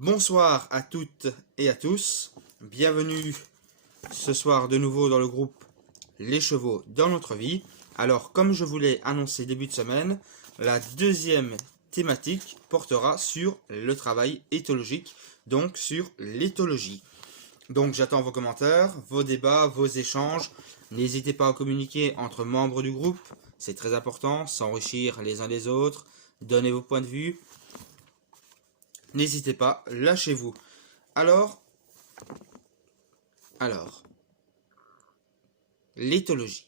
Bonsoir à toutes et à tous, bienvenue ce soir de nouveau dans le groupe Les Chevaux dans notre vie. Alors comme je vous l'ai annoncé début de semaine, la deuxième thématique portera sur le travail éthologique, donc sur l'éthologie. Donc j'attends vos commentaires, vos débats, vos échanges. N'hésitez pas à communiquer entre membres du groupe, c'est très important, s'enrichir les uns des autres, donner vos points de vue. N'hésitez pas, lâchez-vous. Alors, l'éthologie.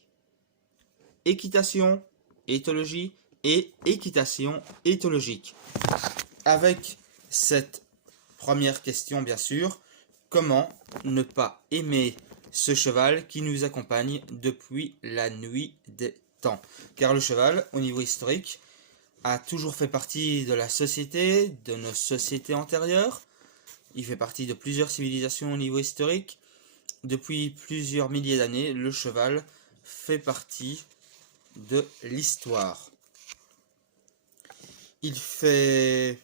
Équitation, éthologie et équitation éthologique. Avec cette première question, bien sûr, comment ne pas aimer ce cheval qui nous accompagne depuis la nuit des temps? Car le cheval, au niveau historique, a toujours fait partie de la société, de nos sociétés antérieures. Il fait partie de plusieurs civilisations au niveau historique. Depuis plusieurs milliers d'années, le cheval fait partie de l'histoire. Il fait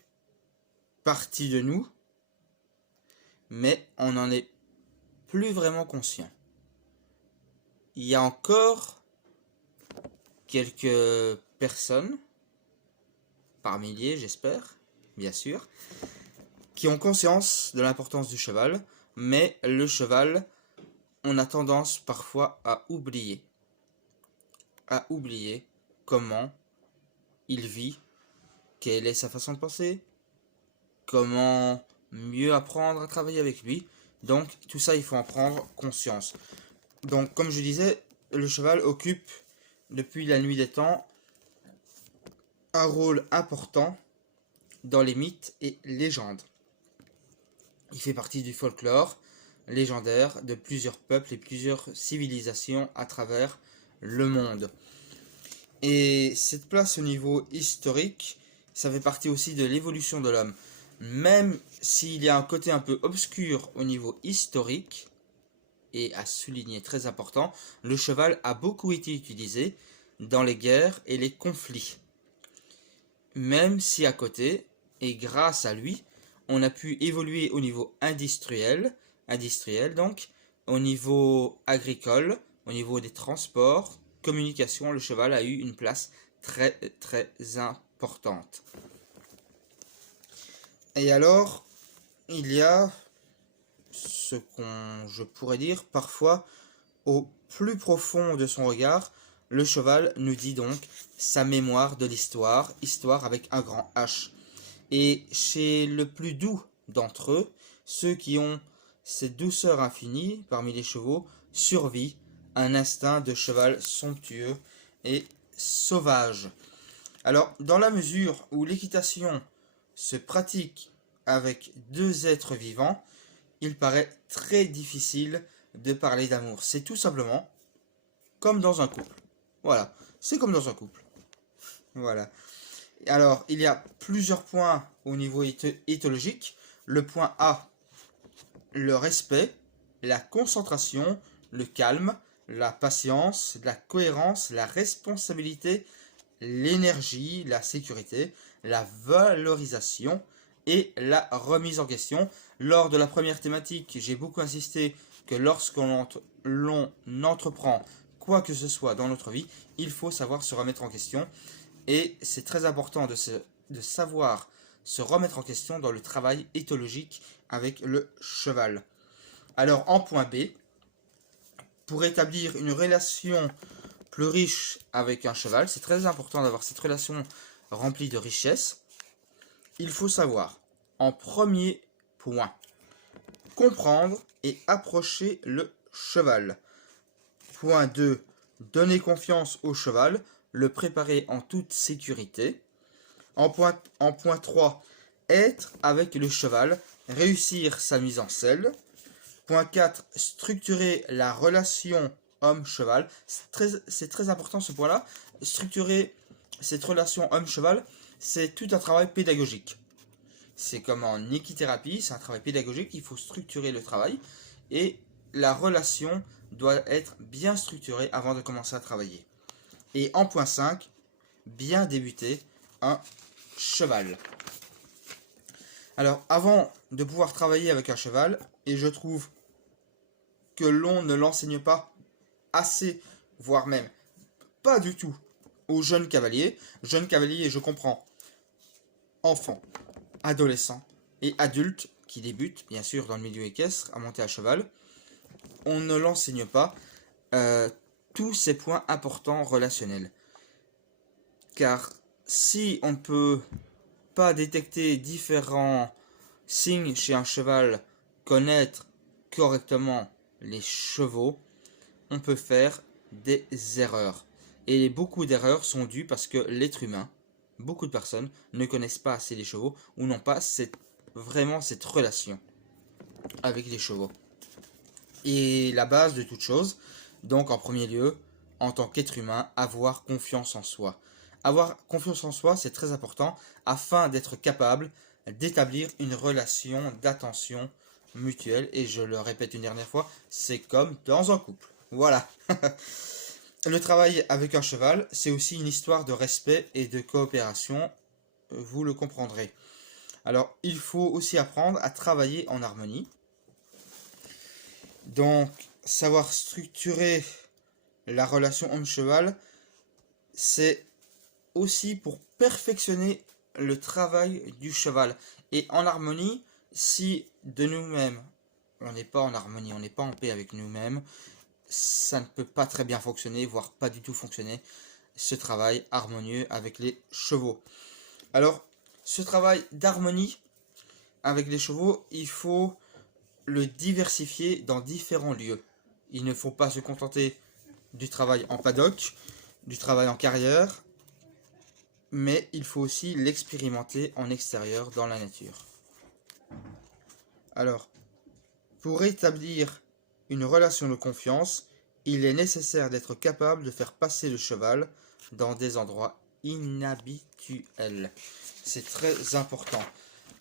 partie de nous, mais on n'en est plus vraiment conscient. Il y a encore quelques personnes, par milliers j'espère, bien sûr, qui ont conscience de l'importance du cheval, mais le cheval, on a tendance parfois à oublier comment il vit, quelle est sa façon de penser, comment mieux apprendre à travailler avec lui. Donc tout ça, il faut en prendre conscience. Donc comme je disais, le cheval occupe depuis la nuit des temps un rôle important dans les mythes et légendes. Il fait partie du folklore légendaire de plusieurs peuples et plusieurs civilisations à travers le monde. Et cette place au niveau historique, ça fait partie aussi de l'évolution de l'homme. Même s'il y a un côté un peu obscur au niveau historique, et à souligner très important, le cheval a beaucoup été utilisé dans les guerres et les conflits. Même si à côté, et grâce à lui, on a pu évoluer au niveau industriel donc, au niveau agricole, au niveau des transports, communication, le cheval a eu une place très très importante. Et alors, il y a ce je pourrais dire parfois au plus profond de son regard, le cheval nous dit donc sa mémoire de l'histoire, histoire avec un grand H. Et chez le plus doux d'entre eux, ceux qui ont cette douceur infinie parmi les chevaux, survit un instinct de cheval somptueux et sauvage. Alors, dans la mesure où l'équitation se pratique avec deux êtres vivants, il paraît très difficile de parler d'amour. C'est tout simplement comme dans un couple. Voilà, c'est comme dans un couple. Voilà. Alors, il y a plusieurs points au niveau éthologique. Le point A, le respect, la concentration, le calme, la patience, la cohérence, la responsabilité, l'énergie, la sécurité, la valorisation et la remise en question. Lors de la première thématique, j'ai beaucoup insisté que lorsqu'on entreprend quoi que ce soit dans notre vie, il faut savoir se remettre en question. Et c'est très important de savoir se remettre en question dans le travail éthologique avec le cheval. Alors en point B, pour établir une relation plus riche avec un cheval, c'est très important d'avoir cette relation remplie de richesse. Il faut savoir, en premier point, comprendre et approcher le cheval. Point 2, donner confiance au cheval, le préparer en toute sécurité. En point 3, être avec le cheval, réussir sa mise en selle. Point 4, structurer la relation homme-cheval. C'est très important ce point-là. Structurer cette relation homme-cheval, c'est tout un travail pédagogique. C'est comme en équithérapie, c'est un travail pédagogique, il faut structurer le travail. Et la relation doit être bien structurée avant de commencer à travailler. Et en point 5, bien débuter un cheval. Alors, avant de pouvoir travailler avec un cheval, et je trouve que l'on ne l'enseigne pas assez, voire même pas du tout, aux jeunes cavaliers. Jeunes cavaliers, je comprends, enfants, adolescents et adultes qui débutent, bien sûr, dans le milieu équestre, à monter à cheval. On ne l'enseigne pas euh, tous ces points importants relationnels. Car si on ne peut pas détecter différents signes chez un cheval, connaître correctement les chevaux, on peut faire des erreurs. Et beaucoup d'erreurs sont dues parce que l'être humain, beaucoup de personnes, ne connaissent pas assez les chevaux ou n'ont pas vraiment cette relation avec les chevaux. Et la base de toute chose, donc en premier lieu, en tant qu'être humain, avoir confiance en soi. Avoir confiance en soi, c'est très important afin d'être capable d'établir une relation d'attention mutuelle. Et je le répète une dernière fois, c'est comme dans un couple. Voilà. Le travail avec un cheval, c'est aussi une histoire de respect et de coopération, vous le comprendrez. Alors, il faut aussi apprendre à travailler en harmonie. Donc, savoir structurer la relation homme-cheval, c'est aussi pour perfectionner le travail du cheval. Et en harmonie, si de nous-mêmes, on n'est pas en harmonie, on n'est pas en paix avec nous-mêmes, ça ne peut pas très bien fonctionner, voire pas du tout fonctionner, ce travail harmonieux avec les chevaux. Alors, ce travail d'harmonie avec les chevaux, il faut le diversifier dans différents lieux. Il ne faut pas se contenter du travail en paddock, du travail en carrière, mais il faut aussi l'expérimenter en extérieur dans la nature. Alors, pour établir une relation de confiance, il est nécessaire d'être capable de faire passer le cheval dans des endroits inhabituels. C'est très important.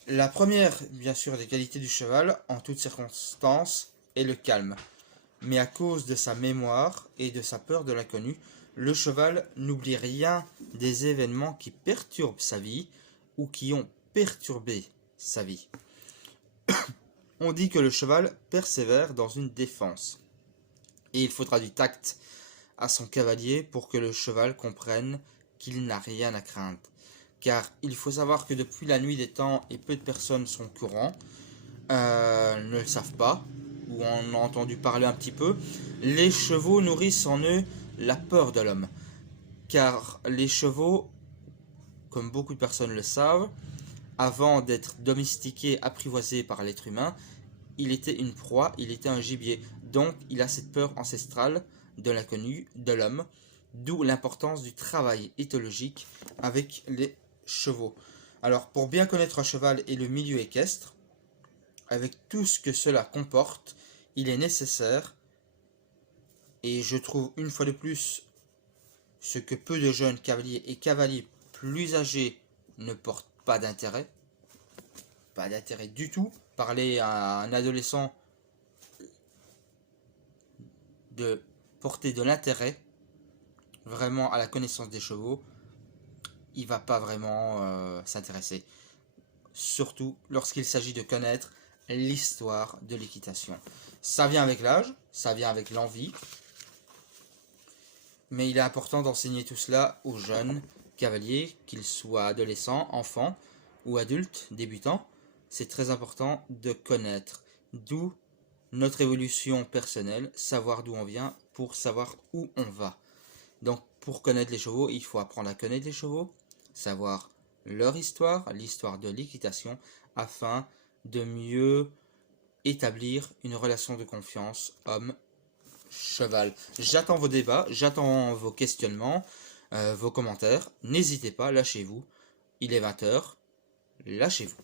La première, bien sûr, des qualités du cheval, en toutes circonstances, est le calme. Mais à cause de sa mémoire et de sa peur de l'inconnu, le cheval n'oublie rien des événements qui perturbent sa vie ou qui ont perturbé sa vie. On dit que le cheval persévère dans une défense. Et il faudra du tact à son cavalier pour que le cheval comprenne qu'il n'a rien à craindre. Car il faut savoir que depuis la nuit des temps, et peu de personnes sont au courant, ne le savent pas, ou en ont entendu parler un petit peu, les chevaux nourrissent en eux la peur de l'homme. Car les chevaux, comme beaucoup de personnes le savent, avant d'être domestiqués, apprivoisés par l'être humain, il était une proie, il était un gibier. Donc il a cette peur ancestrale de l'inconnu, de l'homme, d'où l'importance du travail éthologique avec les chevaux. Alors pour bien connaître un cheval et le milieu équestre, avec tout ce que cela comporte, il est nécessaire, et je trouve une fois de plus ce que peu de jeunes cavaliers et cavaliers plus âgés ne portent pas d'intérêt du tout. Parler à un adolescent de porter de l'intérêt vraiment à la connaissance des chevaux, il va pas vraiment s'intéresser. Surtout lorsqu'il s'agit de connaître l'histoire de l'équitation. Ça vient avec l'âge, ça vient avec l'envie, mais il est important d'enseigner tout cela aux jeunes cavaliers, qu'ils soient adolescents, enfants ou adultes, débutants. C'est très important de connaître, d'où notre évolution personnelle, savoir d'où on vient pour savoir où on va. Donc pour connaître les chevaux, il faut apprendre à connaître les chevaux, savoir leur histoire, l'histoire de l'équitation, afin de mieux établir une relation de confiance homme-cheval. J'attends vos débats, j'attends vos questionnements, vos commentaires. N'hésitez pas, lâchez-vous. Il est 20h, lâchez-vous.